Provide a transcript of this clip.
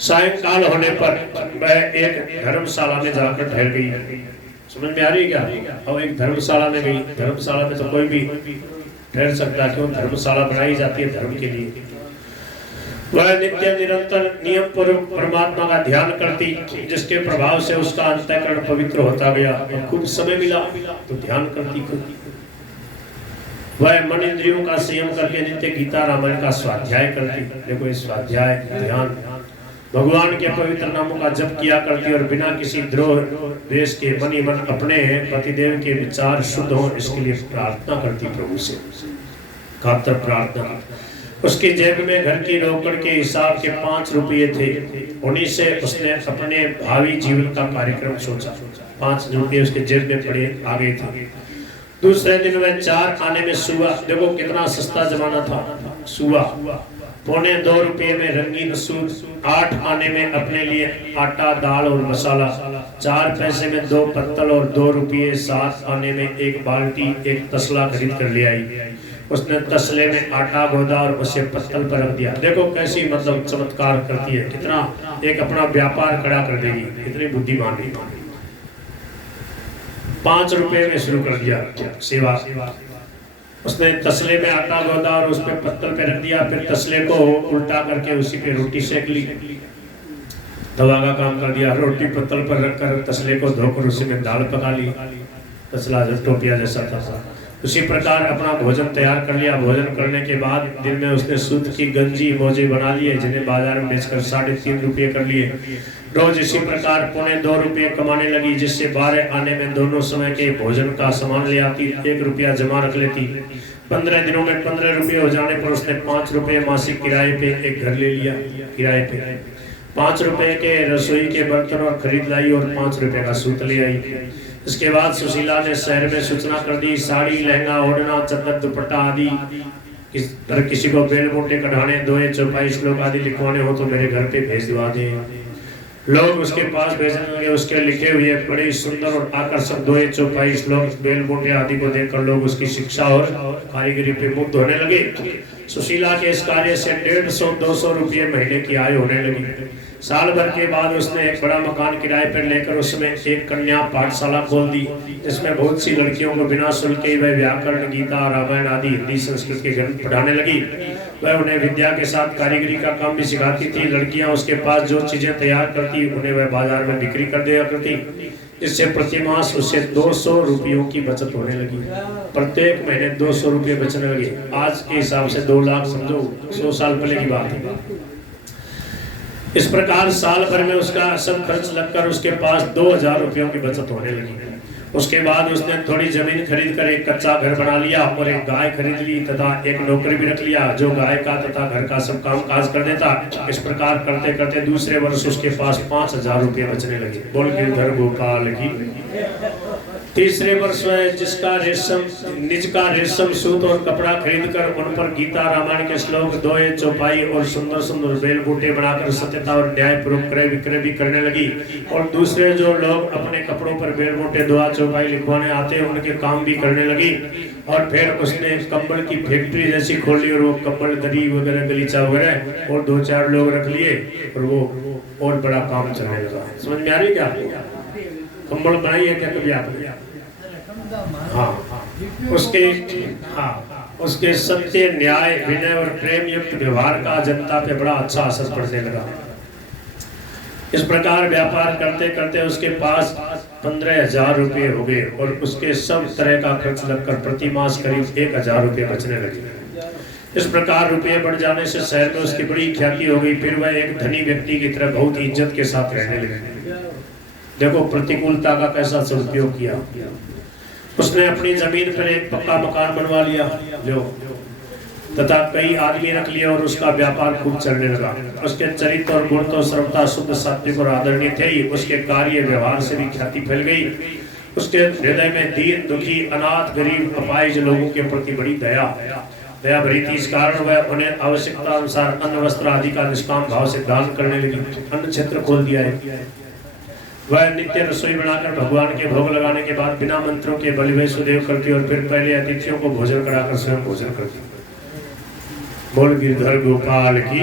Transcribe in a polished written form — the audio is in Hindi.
सायंकाल होने पर वह एक धर्मशाला में जाकर ठहर गई। समझ में आ रही है क्या? और एक धर्मशाला में गई। धर्मशाला में तो कोई भी ठहर सकता है, क्यों? धर्मशाला बनाई जाती है धर्म के लिए। वह नित्य निरंतर नियम पूर्वक परमात्मा का ध्यान करती, जिसके प्रभाव से उसका अंतःकरण पवित्र होता गया। खूब समय मिला तो ध्यान करती खुद। वह मन इंद्रियों का संयम करके नित्य गीता रामायण का स्वाध्याय करती। देखो, इस स्वाध्याय ध्यान भगवान के पवित्र नामों का जप किया करती और बिना किसी द्रोह द्वेष के मन ही मन अपने पतिदेव के विचार शुद्ध हो इसके लिए प्रार्थना करती प्रभु से। खातर प्रार्थना। उसकी जेब में घर की रोकड़ के हिसाब के 5 रुपये थे। उन्हीं से उसने अपने भावी जीवन का कार्यक्रम सोचा। 5 रुपये उसके जेब में पड़े आ गए थे। दूसरे दिन वह 4 आने में सुआ, देखो कितना सस्ता जमाना था, सुआ। 2.25 रुपये में रंगीन सूट। 8 आने में अपने लिए आटा, दाल और मसाला। 4 पैसे में 2 पत्तल और 2 रुपये। 7 आने में 1 बाल्टी, 1 तसला खरीद कर ले आई। उसने तसले में आटा गोदा और उसे पत्तल पर रख दिया। देखो कैसी मतलब चमत्कार करती है, कितना एक अपना व्यापार खड़ा कर देगी, कितनी बुद्धिमान है। 5 रुपए में शुरू कर दिया सेवा। उसने तसले में आटा गोदा और उस पे पत्तल पे रख दिया। फिर तसले को उल्टा करके उसी पे रोटी सेक ली। दवा का काम कर दिया। रोटी पत्तल पर रखकर तसले को धोकर उसी में दाल पका ली। तसला टोपिया जैसा था। उसी प्रकार अपना भोजन तैयार कर लिया। भोजन करने के बाद दिन में उसने सूत की गंजी मोजे बना लिए, जिन्हें बाजार में बेचकर 3.5 रुपये कर लिए। रोज इसी प्रकार 2.25 रुपये कमाने लगी, जिससे 12 आने में दोनों समय के भोजन का सामान ले आती। 1 रुपया जमा रख लेती। 15 दिनों में 15 रुपये हो जाने पर उसने 5 रुपये मासिक किराए पे एक घर ले लिया। किराए पे 5 रुपये के रसोई के बर्तन और खरीद लाई और 5 रुपये का सूत ले आई। इसके बाद सुशीला ने शहर में सूचना कर दी। साड़ी, लहंगा, ओढ़ना, चद्दर, दुपट्टा आदि किसी को बेल बूटे कढ़ाने, दोहे, चौपाई, श्लोक आदि लिखवाने हो तो मेरे घर पे भेज दिवा दे। लोग उसके पास भेजने लगे। उसके लिखे हुए बड़े सुंदर और आकर्षक दोहे, चौपाई, श्लोक, बेल बूटे आदि को देखकर लोग उसकी शिक्षा और कारीगरी पे मुग्ध होने लगे। सुशीला के इस कार्य से 150-200 रुपये महीने की आय होने लगी। साल भर के बाद उसने एक बड़ा मकान किराए पर लेकर उसमें एक कन्या पाठशाला खोल दी, जिसमें बहुत सी लड़कियों को बिना शुल्क के वह व्याकरण, गीता, रामायण आदि हिंदी संस्कृत के ग्रंथ पढ़ाने लगी। वह उन्हें विद्या के साथ कारीगरी का काम भी सिखाती थी। लड़कियां उसके पास जो चीजें तैयार करती उन्हें वह बाजार में बिक्री कर दिया करती, जिससे प्रति मास उसे 200 रुपयों की बचत होने लगी। प्रत्येक महीने 200 रुपये बचने लगे। आज के हिसाब से 2 लाख समझो, 100 साल पहले की बात है। इस प्रकार साल भर में उसका सब खर्च लगकर उसके पास 2000 रुपयों की बचत होने लगी। उसके बाद उसने थोड़ी जमीन खरीद कर एक कच्चा घर बना लिया और एक गाय खरीद ली तथा एक नौकरी भी रख लिया, जो गाय का तथा घर का सब काम काज कर देता। इस प्रकार करते करते दूसरे वर्ष उसके पास 5000 रुपये बचने लगे। बोल गिरधर गोपाल की। तीसरे वर्ष वह जिसका निज का रेशम सूत और कपड़ा खरीद कर उन पर गीता रामायण के श्लोक, दोहे, चौपाई और सुंदर सुंदर बेल बूटे बनाकर सत्यता और न्याय पूर्वक क्रय विक्रय भी करने लगी। और दूसरे जो लोग अपने कपड़ों पर बेल बूटे, दोहा, चौपाई लिखवाने आते उनके काम भी करने लगी। और फिर उसने कंबल की फैक्ट्री जैसी खोली और वो कंबल, दरी वगैरह, गलीचा वगैरह और 2-4 लोग रख लिए और वो और बड़ा काम चलने लगा। समझ में आ रही क्या? कंबल बनाई है क्या कभी आपने? हाँ, उसके सत्य, न्याय, विनय और प्रेम युक्त व्यवहार का जनता पे बड़ा अच्छा असर पड़ने लगा। इस प्रकार व्यापार करते करते उसके पास 15,000 रुपये हो गए और उसके सब तरह का खर्च लगकर प्रति मास करीब 1000 रुपये बचने लगे। इस प्रकार रुपये बढ़ जाने से शहर में उसकी बड़ी ख्याति हो गई। फिर वह एक धनी व्यक्ति की तरह बहुत इज्जत के साथ रहने लगे। देखो प्रतिकूलता का कैसा सदुपयोग किया। उसने अपनी जमीन पर एक पक्का मकान बनवा लिया तथा कई आदमी रख लिए और उसका व्यापार खूब चलने लगा। उसके चरित्र और गुण तो सर्वथा शुद्ध, सात्विक और आदरणीय थे ही, उसके कार्य व्यवहार से भी ख्याति फैल गई। उसके हृदय में दीन, दुखी, अनाथ, गरीब, अपाहिज लोगों के प्रति बड़ी दया भरी थी। इस कारण वह उन्हें आवश्यकता अनुसार अन्न, वस्त्र आदि का निष्काम भाव से दान करने लगी। अन्न क्षेत्र खोल दिया है। वह नित्य रसोई बनाकर भगवान के भोग लगाने के बाद बिना मंत्रों के बलि वैष्णोदेव करती और फिर पहले अतिथियों को भोजन कराकर स्वयं भोजन करती। बोल गिरधर गोपाल की।